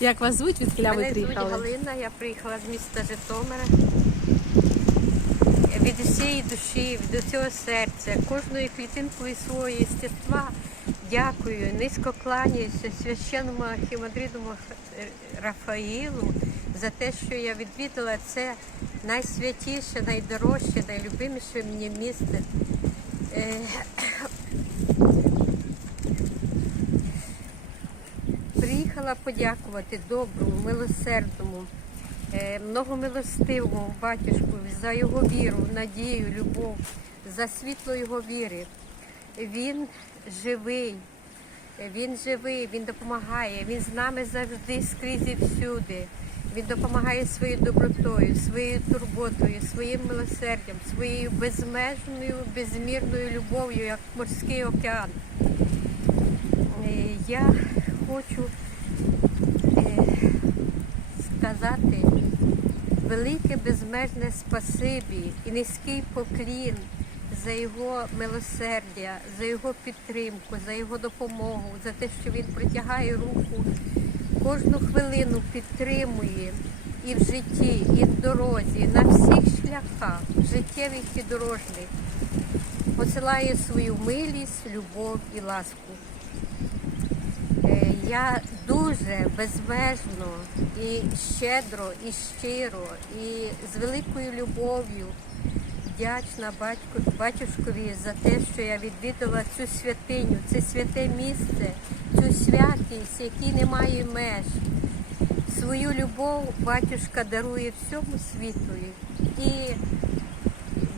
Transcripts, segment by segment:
Як вас звуть? Від ви Мене звуть приїхали? Галина, я приїхала з міста Житомира. Від усієї душі, від усього серця, кожною клітинкою свого єстества дякую, низько кланяюся священному архімандриту Рафаїлу за те, що я відвідала це найсвятіше, найдорожче, найлюбиміше мені місце. Приїхала подякувати доброму, милосердному, е, многомилостивому батюшку за його віру, надію, любов, за світло його віри. Він живий, він живий, він допомагає, він з нами завжди скрізь і всюди. Він допомагає своєю добротою, своєю турботою, своїм милосердям, своєю безмежною, безмірною любов'ю, як морський океан. Е, Я хочу сказати велике безмежне спасибі і низький поклін за його милосердя, за його підтримку, за його допомогу, за те, що він протягає руку кожну хвилину підтримує і в житті, і в дорозі, на всіх шляхах, життєвих і дорожніх, посилає свою милість, любов і ласку. Е, Я дуже безмежно і щедро, і щиро, і з великою любов'ю вдячна батьку, батюшкові за те, що я відвідала цю святиню, це святе місце, цю святість, якій немає меж. Свою любов батюшка дарує всьому світу і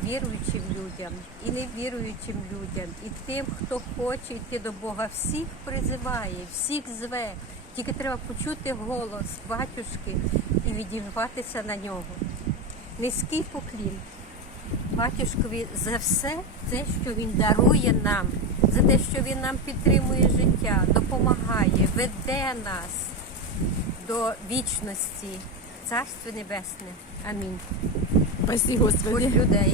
віруючим людям, і невіруючим людям, і тим, хто хоче йти до Бога, всіх призиває, всіх зве. Тільки треба почути голос батюшки і відірватися на нього. Низький поклін батюшкові за все те, що він дарує нам, за те, що він нам підтримує життя, допомагає, веде нас до вічності. Царство Небесне. Амінь. Господи. людей.